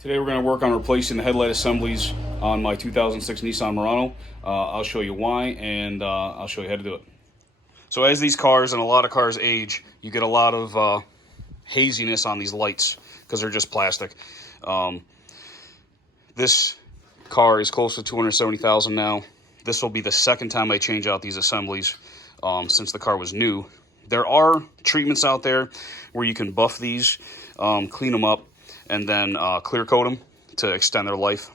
Today we're going to work on replacing the headlight assemblies on my 2006 Nissan Murano. I'll show you why, and I'll show you how to do it. So as these cars and a lot of cars age, you get a lot of haziness on these lights because they're just plastic. This car is close to 270,000 now. This will be the second time I change out these assemblies since the car was new. There are treatments out there where you can buff these, clean them up, and then clear coat them to extend their life.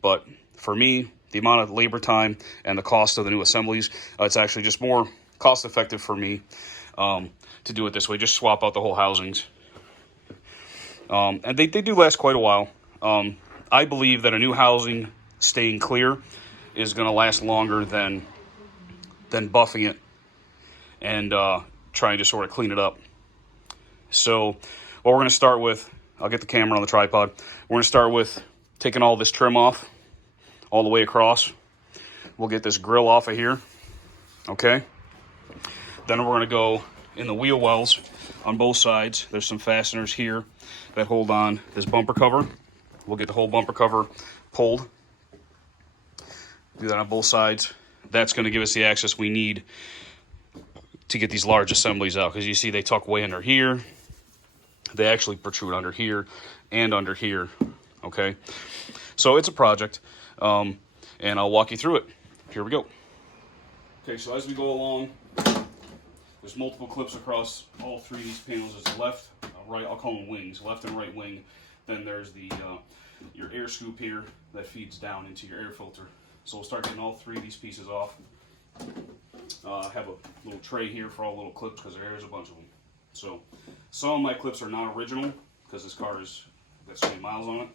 But for me, the amount of labor time and the cost of the new assemblies, it's actually just more cost effective for me to do it this way. Just swap out the whole housings. And they do last quite a while. I believe that a new housing staying clear is going to last longer than buffing it and trying to sort of clean it up. So what we're going to start with, I'll get the camera on the tripod. We're going to start with taking all this trim off all the way across. We'll get this grill off of here, okay? Then we're going to go in the wheel wells on both sides. There's some fasteners here that hold on this bumper cover. We'll get the whole bumper cover pulled. Do that on both sides. That's going to give us the access we need to get these large assemblies out, because you see they tuck way under here. They actually protrude under here and under here, okay? So it's a project, and I'll walk you through it. Here we go. Okay, so as we go along, there's multiple clips across all three of these panels. There's the left, right, I'll call them wings, left and right wing. Then there's the your air scoop here that feeds down into your air filter. So we'll start getting all three of these pieces off. I have a little tray here for all the little clips because there is a bunch of them. So some of my clips are not original because this car has got so many miles on it.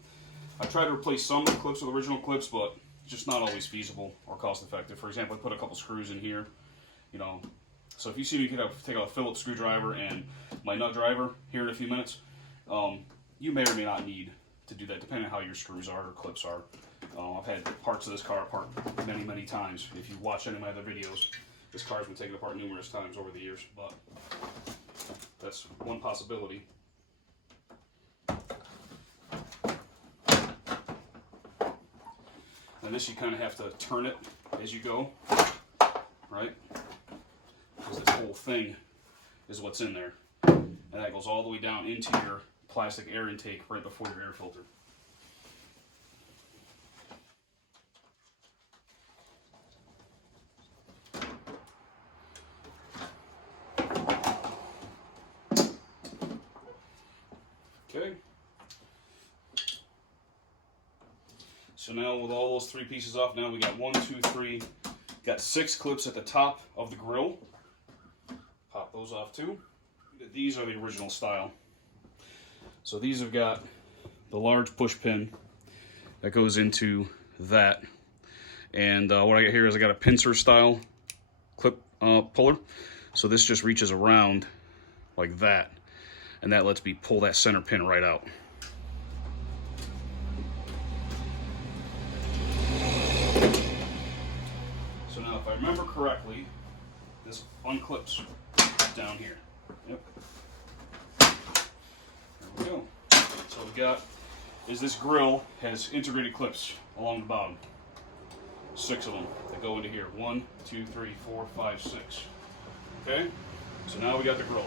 I try to replace some of the clips with original clips, but it's just not always feasible or cost effective. For example, I put a couple screws in here, you know. So if you see me take out a Phillips screwdriver and my nut driver here in a few minutes, you may or may not need to do that depending on how your screws are or clips are. I've had parts of this car apart many, many times. If you watch any of my other videos, this car's been taken apart numerous times over the years, but that's one possibility. And this, you kind of have to turn it as you go, right? Because this whole thing is what's in there. And that goes all the way down into your plastic air intake right before your air filter. Okay. So now with all those three pieces off, now we got 1, 2, 3, got 6 clips at the top of the grill. Pop those off too. These are the original style. So these have got the large push pin that goes into that. And what I got here is I got a pincer style clip puller. So this just reaches around like that. And that lets me pull that center pin right out. So now if I remember correctly, this unclips down here. Yep. There we go. So what we got is this grill has integrated clips along the bottom. 6 of them that go into here. 1, 2, 3, 4, 5, 6. Okay? So now we got the grill on.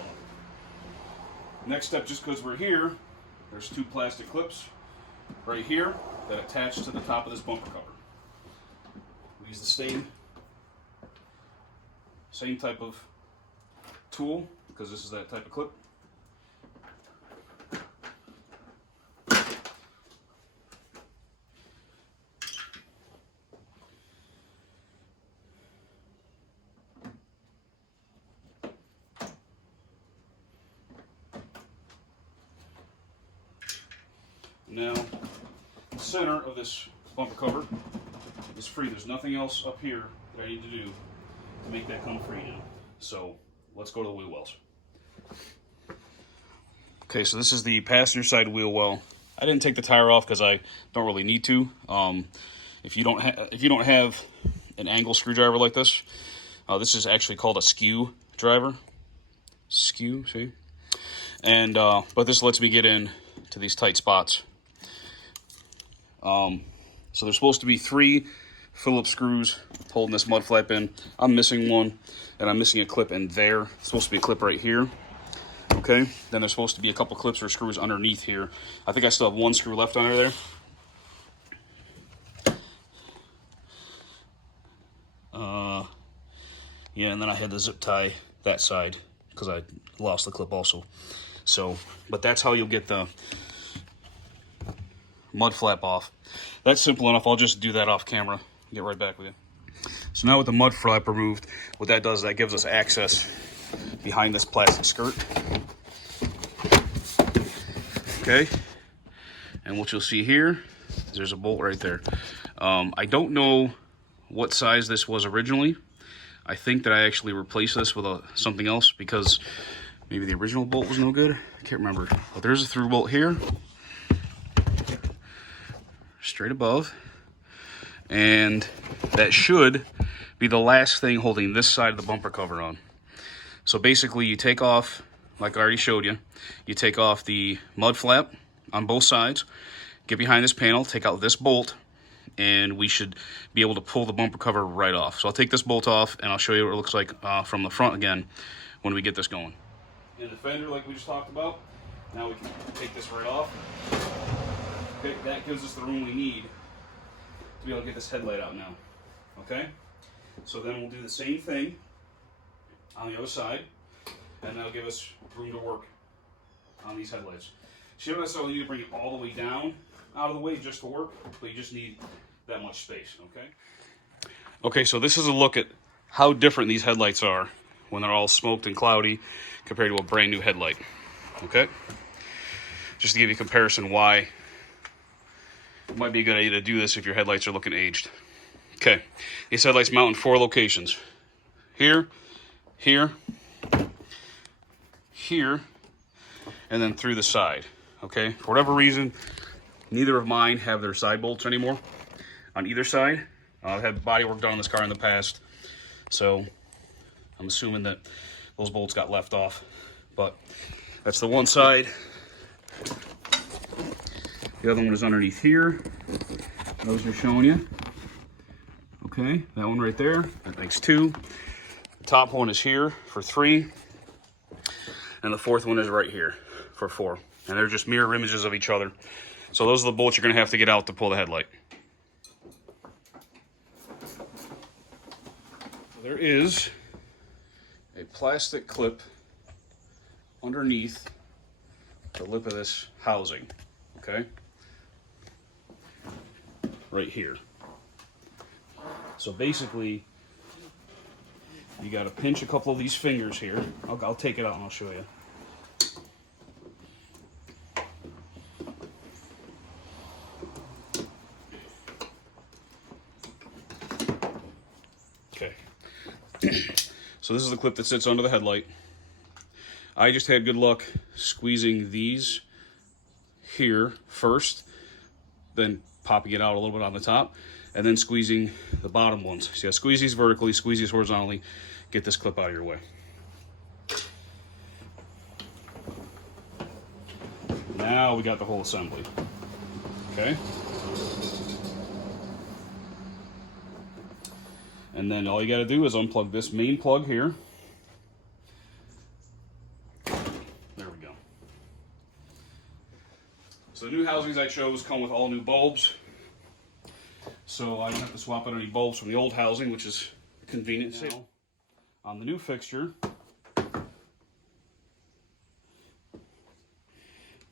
Next step, just because we're here, there's 2 plastic clips right here that attach to the top of this bumper cover. We use the same type of tool, because this is that type of clip. Now, the center of this bumper cover is free. There's nothing else up here that I need to do to make that come free now. So let's go to the wheel wells. Okay, so this is the passenger side wheel well. I didn't take the tire off because I don't really need to. If you don't have an angle screwdriver like this, this is actually called a skew driver. Skew, see? And but this lets me get in to these tight spots. So there's supposed to be 3 Phillips screws holding this mud flap in. I'm missing one, and I'm missing a clip in there. It's supposed to be a clip right here. Okay, then there's supposed to be a couple clips or screws underneath here. I think I still have 1 screw left under there. Yeah, and then I had to zip tie that side because I lost the clip also. So, but that's how you'll get the mud flap off. That's simple enough. I'll just do that off camera. Get right back with you. So now with the mud flap removed, what that does is that gives us access behind this plastic skirt. Okay, and what you'll see here is there's a bolt right there. I don't know what size this was originally. I think that I actually replaced this with something else because maybe the original bolt was no good. I can't remember. But there's a through bolt here, straight above, and that should be the last thing holding this side of the bumper cover on. So basically you take off, like I already showed you, you take off the mud flap on both sides, get behind this panel, take out this bolt, and we should be able to pull the bumper cover right off. So I'll take this bolt off and I'll show you what it looks like from the front again when we get this going. And the fender, like we just talked about, now we can take this right off. Okay, that gives us the room we need to be able to get this headlight out now. Okay, so then we'll do the same thing on the other side, and that'll give us room to work on these headlights. So you don't necessarily need to bring it all the way down out of the way just to work, but you just need that much space, okay? Okay, so this is a look at how different these headlights are when they're all smoked and cloudy compared to a brand new headlight, okay? Just to give you a comparison why it might be a good idea to do this if your headlights are looking aged. Okay, these headlights mount in 4 locations. Here, here, here, and then through the side, okay? For whatever reason, neither of mine have their side bolts anymore on either side. I've had body work done on this car in the past, so I'm assuming that those bolts got left off. But that's the one side. The other one is underneath here. Those are showing you. Okay, that one right there, that makes 2. The top one is here for 3. And the 4th one is right here for 4. And they're just mirror images of each other. So those are the bolts you're going to have to get out to pull the headlight. There is a plastic clip underneath the lip of this housing, okay? Right here. So basically, you got to pinch a couple of these fingers here. I'll take it out and I'll show you. Okay. So this is the clip that sits under the headlight. I just had good luck squeezing these here first, then popping it out a little bit on the top, and then squeezing the bottom ones. So you gotta squeeze these vertically, squeeze these horizontally, get this clip out of your way. Now we got the whole assembly, okay? And then all you gotta do is unplug this main plug here. There we go. So the new housings I chose come with all new bulbs. So I don't have to swap out any bulbs from the old housing, which is convenient. Now, on the new fixture,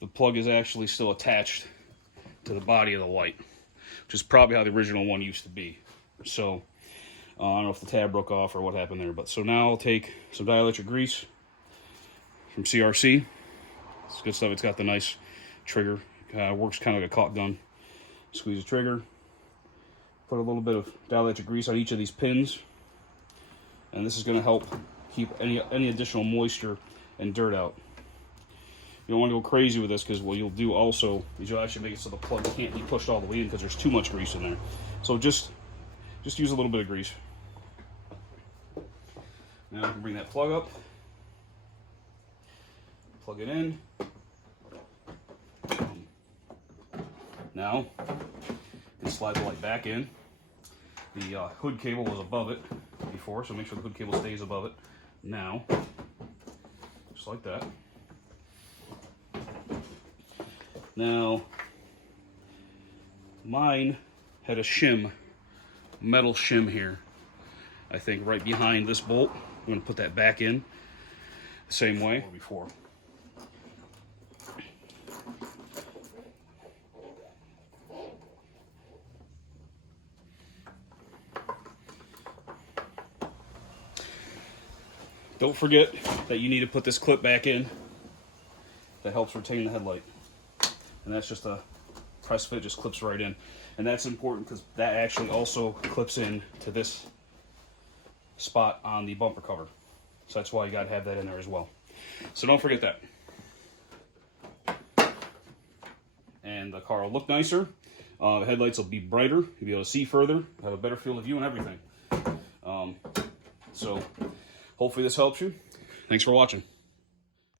the plug is actually still attached to the body of the light, which is probably how the original one used to be. So I don't know if the tab broke off or what happened there, but so now I'll take some dielectric grease from CRC. It's good stuff. It's got the nice trigger. Works kind of like a caulk gun. Squeeze the trigger. Put a little bit of dielectric grease on each of these pins, and this is going to help keep any additional moisture and dirt out. You don't want to go crazy with this, because what you'll do also is you'll actually make it so the plug can't be pushed all the way in because there's too much grease in there. So just use a little bit of grease. Now I can bring that plug up, plug it in, Now, you can slide the light back in. The hood cable was above it before, so make sure the hood cable stays above it. Now, just like that. Now, mine had a shim, metal shim here, I think right behind this bolt. I'm going to put that back in the same way before. Don't forget that you need to put this clip back in. That helps retain the headlight. And that's just a press fit, just clips right in. And that's important because that actually also clips in to this spot on the bumper cover. So that's why you got to have that in there as well. So don't forget that. And the car will look nicer. The headlights will be brighter. You'll be able to see further, have a better field of view and everything. So hopefully this helps you. Thanks for watching.